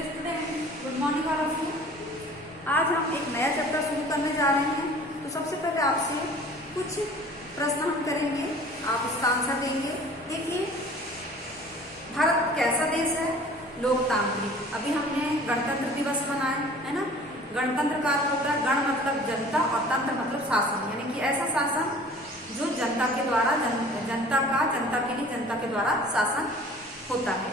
Dear student, good morning all of you. आज हम एक नया चैप्टर शुरू करने जा रहे हैं। तो सबसे पहले आपसे कुछ प्रश्न हम करेंगे, आप इसका आंसर देंगे। देखिए, भारत कैसा देश है? लोकतांत्रिक। अभी हमने गणतंत्र दिवस मनाया है ना। गणतंत्र का अर्थ होता है गण मतलब जनता और तंत्र मतलब शासन, यानी कि ऐसा शासन जो जनता के द्वारा जनता के लिए जनता के द्वारा शासन होता है।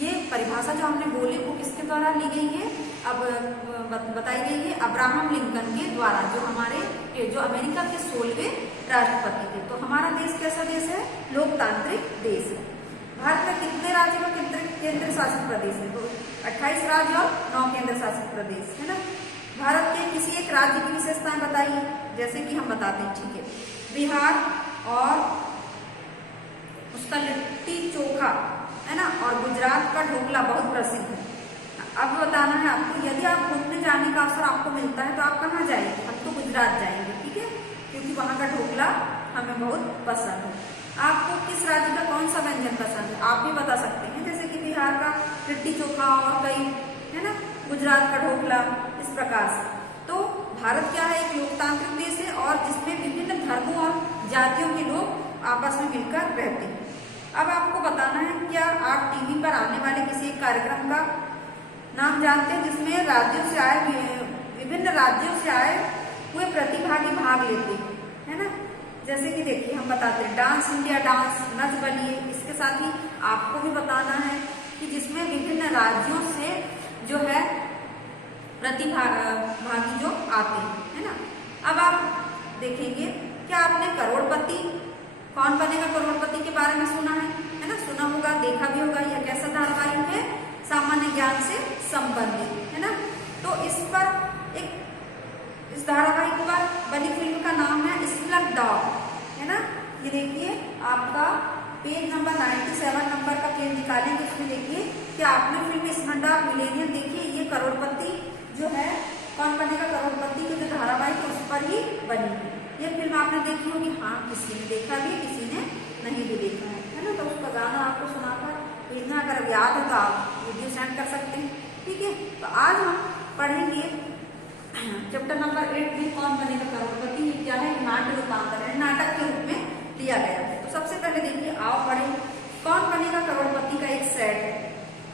ये परिभाषा जो हमने बोली वो किसके द्वारा ली गई है? अब बताई गई है अब्राहम लिंकन के द्वारा, जो अमेरिका के 16वें राष्ट्रपति थे। तो हमारा देश कैसा देश है? लोकतांत्रिक देश है। भारत में कितने राज्य व केंद्र शासित प्रदेश है? तो 28 राज्य और 9 केंद्र शासित प्रदेश है ना। भारत के किसी एक राज्य की विशेषताएं बताइए, जैसे कि हम बताते हैं। ठीक है, बिहार और उसका लिट्टी चोखा है ना, और गुजरात का ढोकला बहुत प्रसिद्ध है। अब बताना है आपको, यदि आप घूमने जाने का अवसर आपको मिलता है तो आप कहाँ जाएंगे? हम तो गुजरात जाएंगे, ठीक है, क्योंकि वहाँ का ढोकला हमें बहुत पसंद है। आपको किस राज्य का कौन सा व्यंजन पसंद है? आप भी बता सकते हैं, जैसे कि बिहार का लिट्टी चोखा और कई है ना, गुजरात का ढोकला, इस प्रकार से। तो भारत क्या है? एक लोकतांत्रिक देश है और जिसमें विभिन्न धर्मों और जातियों के लोग आपस में मिलकर रहते हैं। अब आपको बताना है, क्या आप टीवी पर आने वाले किसी एक कार्यक्रम का नाम जानते हैं जिसमें विभिन्न राज्यों से आए हुए प्रतिभागी भाग लेते हैं, है ना। जैसे कि देखिए, हम बताते हैं dance India dance, Nach Baliye. इसके साथ ही आपको भी बताना है कि जिसमें विभिन्न राज्यों से जो है प्रतिभागी जो आते हैं, है ना। अब आप देखेंगे, क्या आपने करोड़पति कौन बनेगा करोड़पति के बारे में सुना है ना? सुना होगा, देखा भी होगा। यह कैसा धारावाहिक है? सामान्य ज्ञान से संबंधित, है ना। तो इस धारावाहिक पर बनी फिल्म का नाम है स्लग डॉग, है ना। ये देखिए, आपका पेज नंबर 97 नंबर का पेज निकालेंगे, उसमें देखिए कि आपने फिल्म स्लग डॉग मिलेनियम देखिए। ये करोड़पति जो है, कौन बनेगा करोड़पति की जो धारावाहिक है उस पर ही बनी है। ये फिल्म आपने देखी होगी, हाँ, किसी ने देखा भी, किसी ने नहीं भी देखा है ना। तो उसका गाना आपको सुनाकर भेजना, अगर याद है तो आप वीडियो सेंड कर सकते हैं, ठीक है। तो आज हम पढ़ेंगे चैप्टर नंबर 8 में कौन बनेगा करोड़पति। ये क्या है? नाट्य रूपांतर है, नाटक के रूप में लिया गया है। तो सबसे पहले देखिए, आओ पढ़े। कौन बनेगा करोड़पति का एक सेट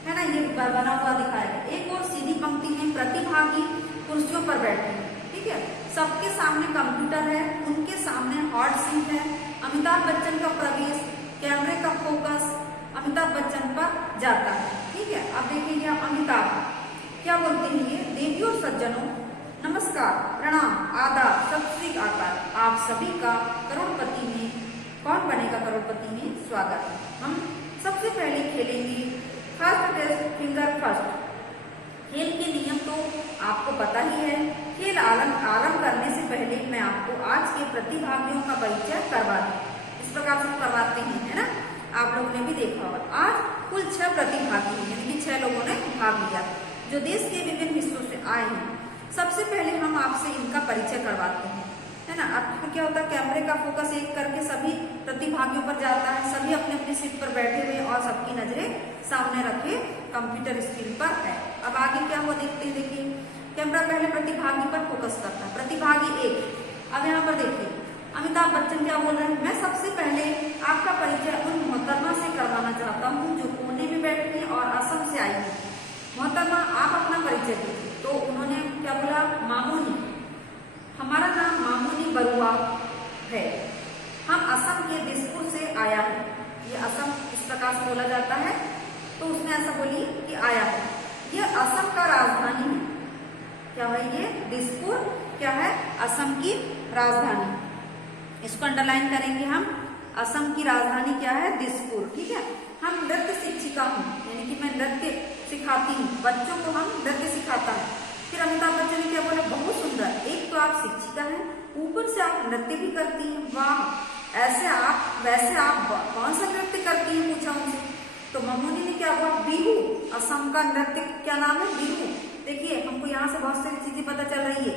है ना, ये बना हुआ दिखाएगा। एक और सीधी पंक्ति में प्रतिभागी कुर्सियों पर बैठे हैं, ठीक है। सबके सामने कंप्यूटर है, उनके सामने हॉट सीट है। अमिताभ बच्चन का प्रवेश, कैमरे का फोकस अमिताभ बच्चन पर जाता है, ठीक है। अब देखिए, अमिताभ क्या बोलते हैं? ये देवी और सज्जनों, नमस्कार, प्रणाम, आदाब, सत श्री अकाल। आप सभी का करोड़पति में कौन बनेगा करोड़पति में स्वागत है। हम सबसे पहले खेलेंगे फर्स्ट टेस्ट फिंगर फर्स्ट। खेल के नियम तो आपको पता ही है। खेल आरंभ करने से पहले मैं आपको आज के प्रतिभागियों का परिचय करवा दूं। इस प्रकार से करवाते हैं, है ना। आप लोगों ने भी देखा होगा। आज कुल 6 प्रतिभागी हैं, यानी कि 6 लोगों ने भाग लिया जो देश के विभिन्न हिस्सों से आए हैं। सबसे पहले हम आपसे इनका परिचय करवाते हैं, है ना। अब क्या होता है, कैमरे का फोकस एक करके सभी प्रतिभागियों पर जाता है। सभी अपने अपनी सीट पर बैठे हुए और सबकी नजरें सामने रखे कंप्यूटर स्क्रीन पर है। अब आगे क्या हुआ देखते हैं। देखिए, कैमरा पहले प्रतिभागी पर फोकस करता है। प्रतिभागी 1, अब यहाँ पर देखिए अमिताभ बच्चन क्या बोल रहे हैं? मैं सबसे पहले आपका परिचय उन मोहतरमा से करवाना चाहता हूँ जो पुणे में बैठी है और असम से आई है। मोहतरमा, आप अपना परिचय दीजिए। तो उन्होंने क्या बोला? मामूनी, हमारा नाम मामूनी बरुआ है, हम असम के दिसपुर से आया है। ये असम इस प्रकार से बोला जाता है। तो उसने ऐसा बोली कि आया है। ये असम का राजधानी है। क्या है ये? दिसपुर क्या है? असम की राजधानी। इसको अंडरलाइन करेंगे हम। असम की राजधानी क्या है? दिसपुर, ठीक है। हम नृत्य शिक्षिका हूँ, यानी कि मैं नृत्य सिखाती हूँ, बच्चों को हम नृत्य सिखाता है। फिर अमिताभ बच्चन ने क्या बोला? बहुत सुंदर, एक तो आप शिक्षिका हैं, ऊपर से आप नृत्य भी करती हैं, वाह। वैसे आप कौन सा नृत्य करती हैं? पूछा उनसे। तो मामूनी ने क्या बोला? बिहू। असम का नृत्य क्या नाम है? बिहू। देखिए, हमको यहाँ से बहुत सारी चीजें पता चल रही है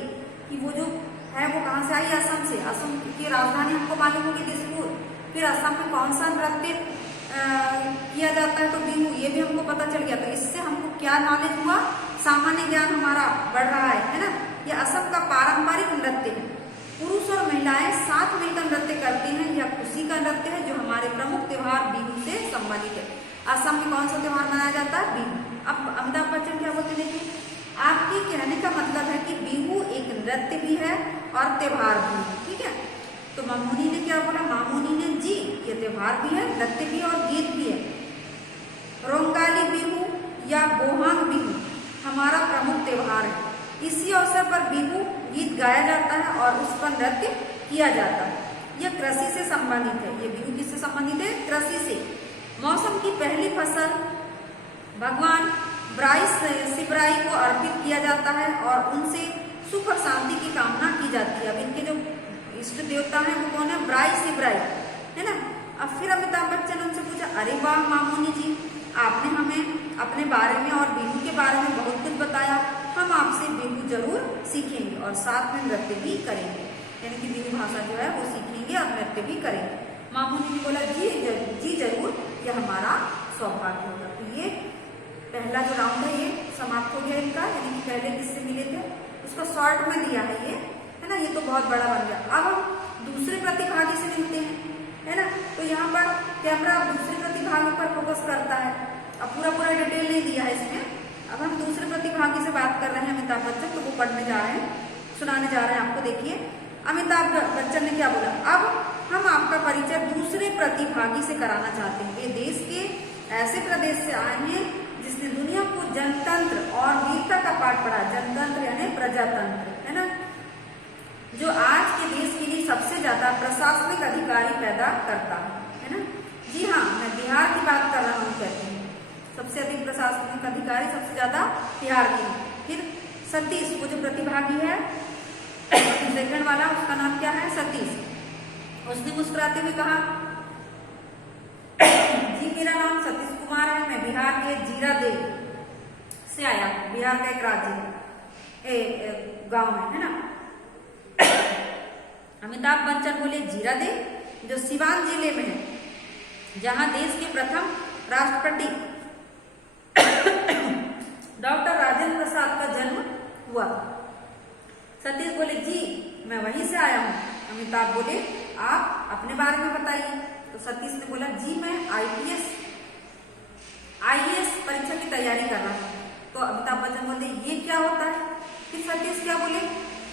कि वो जो है वो कहाँ से आई? असम से। असम की राजधानी हमको मालूम होगी दिसपुर। फिर असम में कौन सा नृत्य किया जाता है तो बिहू, ये भी हमको पता चल गया। तो इससे हमको क्या नॉलेज हुआ, सामान्य ज्ञान हमारा बढ़ रहा है ना। ये असम का पारंपरिक नृत्य है, पुरुष और महिलाएं साथ मिलकर नृत्य करती हैं। यह खुशी का नृत्य है जो हमारे प्रमुख त्योहार बिहू से संबंधित है। असम में कौन सा त्योहार मनाया जाता है, बिहू। अब अमिताभ बच्चन क्या बोलते, देखिए आपके कहने का मतलब है कि बिहू एक नृत्य भी है और त्योहार भी है, ठीक है। तो मामूनी ने क्या बोला, मामूनी ने जी ये त्योहार भी है, नृत्य भी और गीत भी है। रोंगाली बिहू या बोहांग बिहू हमारा प्रमुख त्योहार है। इसी अवसर पर बिहू गीत गाया जाता है और उस पर नृत्य किया जाता है। यह कृषि से संबंधित है। ये बिहू किससे संबंधित है, कृषि से। मौसम की पहली फसल भगवान शिवराई को अर्पित किया जाता है और उनसे सुख और शांति की कामना की जाती है। अब इनके जो इष्ट देवता हैं वो कौन है, शिवराई है ना। अब फिर अमिताभ बच्चन उनसे पूछा, अरे वाह मामूनी जी, आपने हमें अपने बारे में और बिहू के बारे में बहुत कुछ बताया। हम आपसे बिहू जरूर सीखेंगे और साथ में नृत्य भी करेंगे, यानी कि बिहू भाषा जो है वो सीखेंगे और नृत्य भी करेंगे। मामूनी ने बोला जी जरूर, यह हमारा सौभाग्य होगा। तो ये पहला जो राउंड है ये समाप्त हो गया इनका, यानी कि पहले किससे मिले थे उसको शॉर्ट में दिया है ये, है ना। ये तो बहुत बड़ा बन गया। अब हम दूसरे प्रतिभागी से मिलते हैं, है ना। तो यहाँ पर कैमरा दूसरे प्रतिभागी पर फोकस करता है। अब पूरा डिटेल नहीं दिया है इसमें। अब हम दूसरे प्रतिभागी से बात कर रहे हैं अमिताभ बच्चन, तो वो पढ़ने जा रहे हैं, सुनाने जा रहे हैं आपको। देखिए अमिताभ बच्चन ने क्या बोला, अब हम आपका परिचय दूसरे प्रतिभागी से कराना चाहते हैं। वे देश के ऐसे प्रदेश से आए हैं जिसने दुनिया को जनतंत्र और वीरता का पाठ पढ़ा। जनतंत्र यानी प्रजातंत्र, है ना, जो आज के देश के लिए सबसे ज्यादा प्रशासनिक अधिकारी पैदा करता है ना। जी हाँ, मैं बिहार की बात कर रहा हूँ, कहते हैं सबसे अधिक प्रशासनिक अधिकारी सबसे ज्यादा बिहार के। फिर सतीश, वो जो प्रतिभागी है सेकंड वाला, उसका नाम क्या है, सतीश। उसने मुस्कुराते हुए कहा, जी मेरा नाम सतीश कुमार है, मैं बिहार के जीरादेव से आया हूँ। बिहार का एक राज्य गांव है ना। अमिताभ बच्चन बोले जीरादेव जो सिवान जिले में है, जहां देश के प्रथम राष्ट्रपति डॉक्टर राजेंद्र प्रसाद का जन्म हुआ। सतीश बोले जी मैं वहीं से आया हूँ। अमिताभ बोले आप अपने बारे में बताइए। तो सतीश ने बोला जी मैं आईएएस परीक्षा की तैयारी कर रहा हूँ। तो अमिताभ बच्चन बोले ये क्या होता है। फिर सतीश क्या बोले,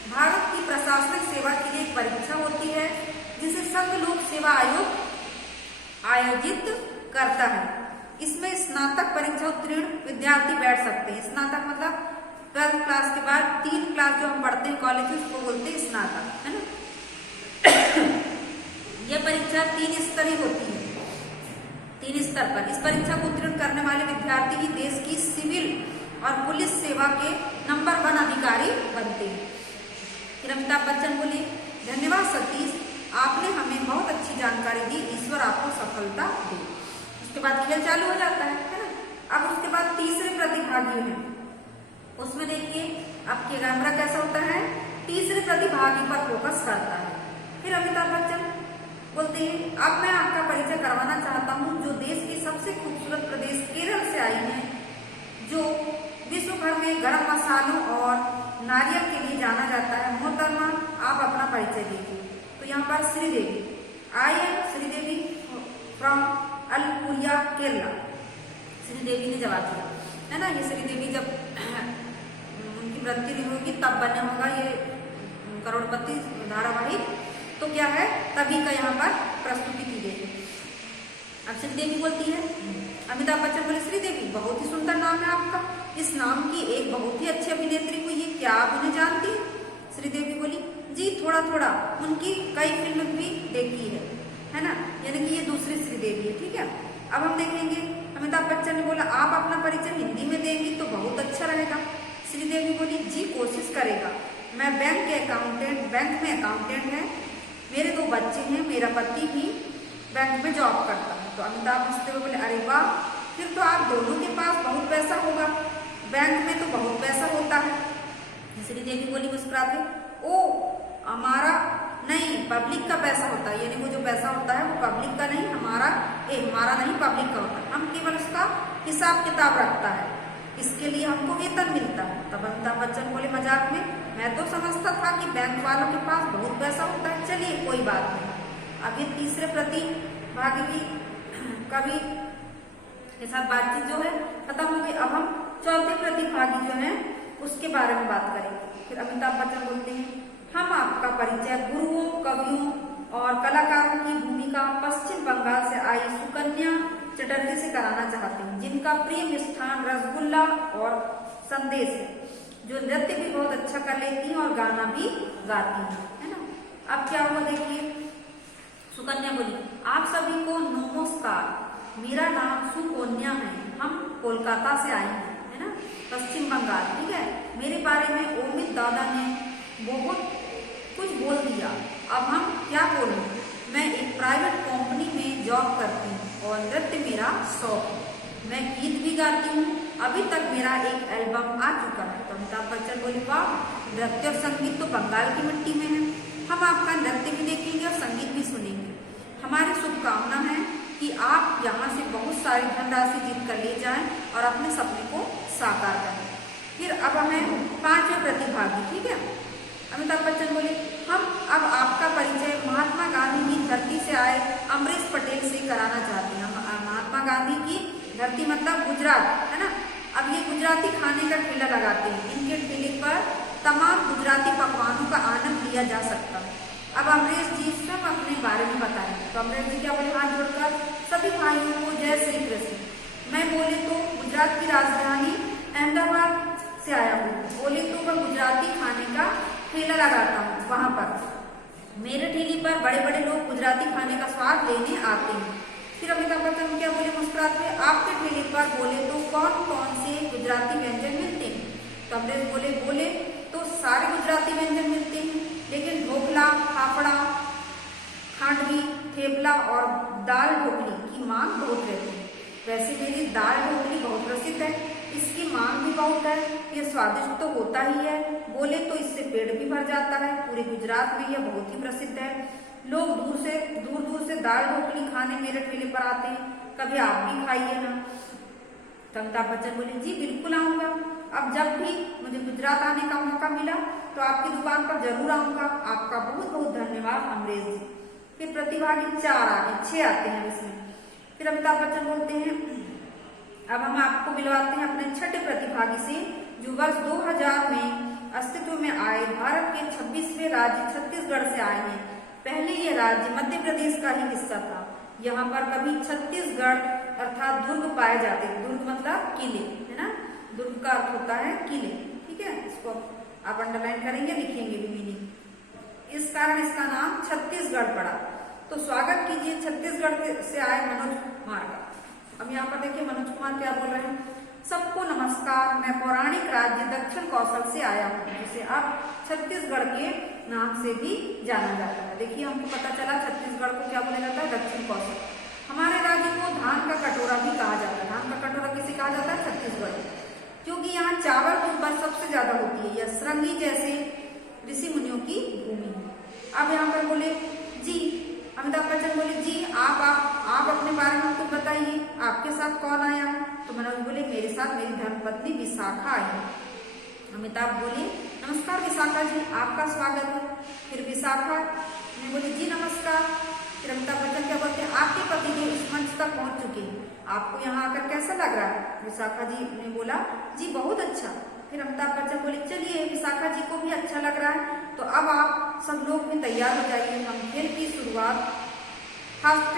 भारत की प्रशासनिक सेवा के लिए एक परीक्षा होती है जिसे संघ लोक सेवा आयोग आयोजित करता है। इसमें स्नातक परीक्षा उत्तीर्ण विद्यार्थी बैठ सकते हैं। स्नातक मतलब 12th क्लास के बाद 3 क्लास जो हम पढ़ते हैं कॉलेज में उसको बोलते हैं स्नातक, है ना। यह परीक्षा 3 स्तरीय होती है, 3 स्तर पर। इस परीक्षा को उत्तीर्ण करने वाले विद्यार्थी ही देश की सिविल और पुलिस सेवा के नंबर 1 अधिकारी बनते हैं। फिर अमिताभ बच्चन बोले धन्यवाद सतीश, आपने हमें बहुत अच्छी जानकारी दी, ईश्वर आपको सफलता दे। उसके बाद खेल चालू हो जाता है ना। अब उसके बाद तीसरे प्रतिभागी हैं, उसमें देखिए आपके कैमरा कैसा होता है, तीसरे प्रतिभागी पर फोकस करता है। फिर अमिताभ बच्चन बोलते हैं अब मैं आपका परिचय करवाना चाहता हूँ जो देश के सबसे खूबसूरत प्रदेश केरल से आई हैं, जो विश्व भर में गरम मसालों और नारियल के लिए जाना जाता है। मोहतरमा आप अपना परिचय दीजिए। तो यहाँ पर Sridevi, I am Sridevi from Alappuzha Kerala. Sridevi ने जवाब दिया, है ना। ये श्रीदेवी जब उनकी मृत्यु नहीं होगी तब बने होगा ये करोड़पति धारावाहिक, तो क्या है तभी का यहाँ पर प्रस्तुति की गई है। अब श्रीदेवी बोलती है, अमिताभ बच्चन बोले श्रीदेवी बहुत ही सुंदर नाम है आपका, इस नाम की एक बहुत ही अच्छी अभिनेत्री हुई है, क्या आप उन्हें जानती हैं। श्रीदेवी बोली जी थोड़ा थोड़ा, उनकी कई फिल्म भी देखी है ना। यानी कि ये दूसरी श्रीदेवी है, ठीक है। अब हम देखेंगे अमिताभ बच्चन ने बोला आप अपना परिचय हिंदी में देंगी तो बहुत अच्छा रहेगा। श्रीदेवी बोली जी कोशिश करेगा, मैं बैंक में अकाउंटेंट है, मेरे 2 बच्चे हैं, मेरा पति भी बैंक में जॉब करता है। तो अमिताभ हंसते हुए बोले अरे वाह, फिर तो आप दोनों के पास बहुत पैसा होगा, बैंक में तो बहुत पैसा होता है। श्रीदेवी बोली मुस्कुराते, ओ हमारा नहीं, पब्लिक का पैसा होता है, यानी वो जो पैसा होता है वो पब्लिक का नहीं, हमारा नहीं पब्लिक का होता है। हम केवल उसका हिसाब किताब रखता है, इसके लिए हमको वेतन मिलता है। तब अमिताभ बच्चन बोले मजाक में, मैं तो समझता था कि बैंक वालों के पास बहुत पैसा होता है, चलिए कोई बात नहीं। अब ये तीसरे प्रतिभागी की कवि के साथ बातचीत जो है खत्म हो गई। अब हम चौथे प्रतिभागी जो है उसके बारे में बात करेंगे। फिर अमिताभ बच्चन बोलते हैं, हम आपका परिचय गुरुओं, कवियों और कलाकारों की भूमिका पश्चिम बंगाल से आई सुकन्या चटर्जी से कराना चाहते हैं, जिनका प्रिय मिष्ठान रसगुल्ला और संदेश है, जो नृत्य भी बहुत अच्छा कर लेती हैं और गाना भी गाती हैं, है ना। अब क्या हुआ देखिए, सुकन्या बोली, आप सभी को नमस्कार, मेरा नाम सुकन्या है, हम कोलकाता से आए हैं, है ना, पश्चिम बंगाल, ठीक है। मेरे बारे में ओमित दादा ने बहुत कुछ बोल दिया, अब हम क्या बोलें। मैं एक प्राइवेट कंपनी में जॉब करती हूँ और नृत्य मेरा शौक है, मैं गीत भी गाती हूँ, अभी तक मेरा एक एल्बम आ चुका है। तो अमिताभ बच्चन बोले, वाह, नृत्य और संगीत तो बंगाल की मिट्टी में है, हम आपका नृत्य भी देखेंगे और संगीत भी सुनेंगे। हमारी शुभकामना है कि आप यहाँ से बहुत सारी धनराशि जीत कर ले जाएं और अपने सपने को साकार करें। फिर अब हमें पांचवें प्रतिभागी, ठीक है। अमिताभ बच्चन बोले, हम अब आपका परिचय महात्मा गांधी की धरती से आए अमरीश पटेल से कराना चाहते हैं। महात्मा गांधी की धरती मतलब गुजरात, है ना। अब ये गुजराती खाने का ठेला लगाते हैं, इनके ठेले पर तमाम गुजराती पकवानों का आनंद लिया जा सकता है। अब अमरीश जी सब अपने बारे में बताएं। तो अमरीश जी क्या बोले, हाथ जोड़कर सभी भाइयों को जय श्री कृष्ण। मैं बोले तो गुजरात की राजधानी अहमदाबाद से आया हूँ, बोले तो वह गुजराती खाने का ठेला लगाता हूँ, वहाँ पर मेरे ठेले पर बड़े बड़े लोग गुजराती खाने का स्वाद लेने आते हैं। फिर अमिताभ बच्चन क्या बोले मुस्कुराते, आपके ठेले पर बोले तो कौन कौन से गुजराती व्यंजन मिलते हैं। तो अमरीश बोले तो सारे गुजराती व्यंजन मिलते हैं, लेकिन ढोकला, फाफड़ा, खांडवी, थेपला और दाल ढोकली की मांग बहुत रहती है। वैसे मेरी दाल ढोकली बहुत प्रसिद्ध है, इसकी मांग भी बहुत है, ये स्वादिष्ट तो होता ही है, बोले तो इससे पेट भी भर जाता है, पूरे गुजरात में यह बहुत ही प्रसिद्ध है। लोग दूर दूर से दाल ढोकली खाने मेरे ठेले पर आते हैं, कभी आप भी खाइए ना। तो अमिताभ बच्चन बोले, जी बिल्कुल आऊंगा, अब जब भी मुझे गुजरात आने का मौका मिला तो आपकी दुकान पर जरूर आऊंगा, आपका बहुत बहुत धन्यवाद अमरीश जी। फिर प्रतिभागी 6 आते हैं इसमें। फिर अमिताभ बच्चन बोलते हैं, अब हम आपको मिलवाते हैं अपने छठे प्रतिभागी से, जो वर्ष 2000 में अस्तित्व में आए भारत के 26वें राज्य छत्तीसगढ़ से आए हैं। पहले ये राज्य मध्य प्रदेश का ही हिस्सा था। यहाँ पर कभी छत्तीसगढ़ अर्थात दुर्ग पाए जाते थे। दुर्ग मतलब किले, है ना, दुर्ग का अर्थ होता है किले, ठीक है। इसको आप अंडरलाइन करेंगे, लिखेंगे भी मीनिंग, इस कारण इसका नाम छत्तीसगढ़ पड़ा। तो स्वागत कीजिए छत्तीसगढ़ से आए मनोज कुमार का। अब यहाँ पर देखिए मनोज कुमार क्या बोल रहे हैं, सबको नमस्कार, मैं पौराणिक राज्य दक्षिण कौशल से आया हूँ, जिसे अब छत्तीसगढ़ के नाम से भी जाना जाता है। देखिए हमको पता चला छत्तीसगढ़ को क्या बोला जाता है, दक्षिण कौशल। हमारे राज्य को धान का कटोरा भी कहा जाता है। धान का कटोरा किसे कहा जाता है, छत्तीसगढ़, क्योंकि यहाँ चावल की उपज सबसे ज्यादा होती है। यह श्रृंगी जैसे ऋषि मुनियों की भूमि है। अब यहाँ पर बोले जी, अमिताभ बच्चन बोले, जी आप अपने बारे में कुछ बताइए, आपके साथ कौन आया है। तो मनोज बोले, मेरे साथ मेरी धर्मपत्नी विशाखा आई है। अमिताभ बोले, नमस्कार विशाखा जी, आपका स्वागत है। फिर विशाखा ने बोली, जी नमस्कार। फिर अमिताभ बच्चन क्या बोलते हैं, आपके पतिदेव इस मंच तक पहुंच चुके हैं, आपको यहाँ आकर कैसा लग रहा है। विशाखा जी ने बोला, जी बहुत अच्छा। फिर अमिताभ बच्चन बोले, चलिए विशाखा जी को भी अच्छा लग रहा है, तो अब आप सब लोग भी तैयार हो जाइए, हम खेल की शुरुआत फास्ट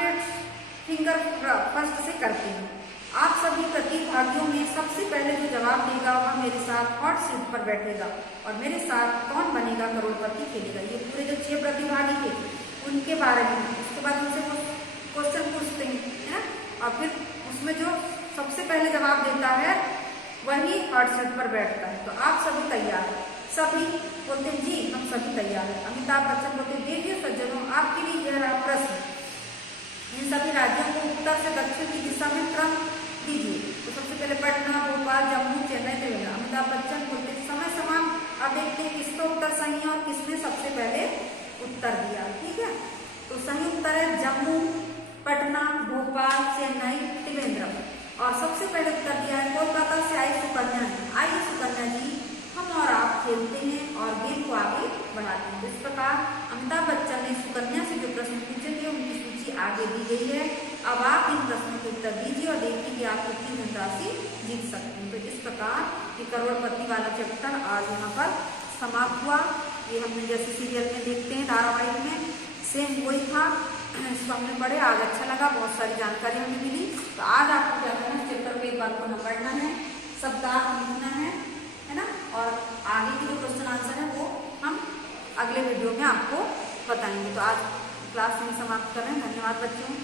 फिंगर फर्स्ट से करते हैं। आप सभी प्रतिभागियों में सबसे पहले जो जवाब देगा वह मेरे साथ हॉट सीट पर बैठेगा और मेरे साथ कौन बनेगा करोड़पति खेलेगा। ये पूरे जो 6 प्रतिभागी थे उनके बारे में, उसके बाद उनसे क्वेश्चन पूछते हैं, है ना, और फिर उसमें जो सबसे पहले जवाब देता है वही हॉट सीट पर बैठता है। तो आप सभी तैयार हैं? सभी बोलते हैं, जी हम सभी तैयार हैं। अमिताभ बच्चन बोलते हैं, देखिए सज्जनों, आपके लिए यह रहा प्रश्न, इन सभी राज्यों को उत्तर से दक्षिण की दिशा में क्रम दीजिए। तो सबसे पहले पटना, भोपाल, जम्मू, चेन्नई, तेलंगाना। अमिताभ बच्चन बोलते समय समान, अब देखते हैं किसका उत्तर सही है और किसने सबसे पहले उत्तर दिया। ठीक है, तो सही उत्तर है जम्मू, पटना, भोपाल, चेन्नई, त्रिवेंद्रम। और सबसे पहले उत्तर दिया है कोलकाता से आई सुकन्या ने। आइए सुकन्या जी, हम और आप खेलते हैं और गेम को आगे बढ़ाते हैं। इस प्रकार अमिताभ बच्चन ने सुकन्या से जो प्रश्न पूछे थे उनकी सूची आगे दी गई है। अब आप इन प्रश्नों के उत्तर दीजिए और देखिए कि आप कितनी धनराशि जीत सकते हैं। तो इस प्रकार ये करोड़पति वाला चैप्टर आज यहाँ पर समाप्त हुआ। ये हमने जैसे सीरियल में देखते हैं धारावाहिक में, सेम वही था, इसको हमने पढ़े। आज अच्छा लगा, बहुत सारी जानकारी हमें मिली। तो आज आपको क्या करना है, चैप्टर को एक बार को पढ़ना है, शब्दार्थ लिखना है ना, और आगे के जो क्वेश्चन आंसर है वो हम अगले वीडियो में आपको बताएंगे। तो आज क्लास में समाप्त कर रहे हैं। धन्यवाद बच्चों।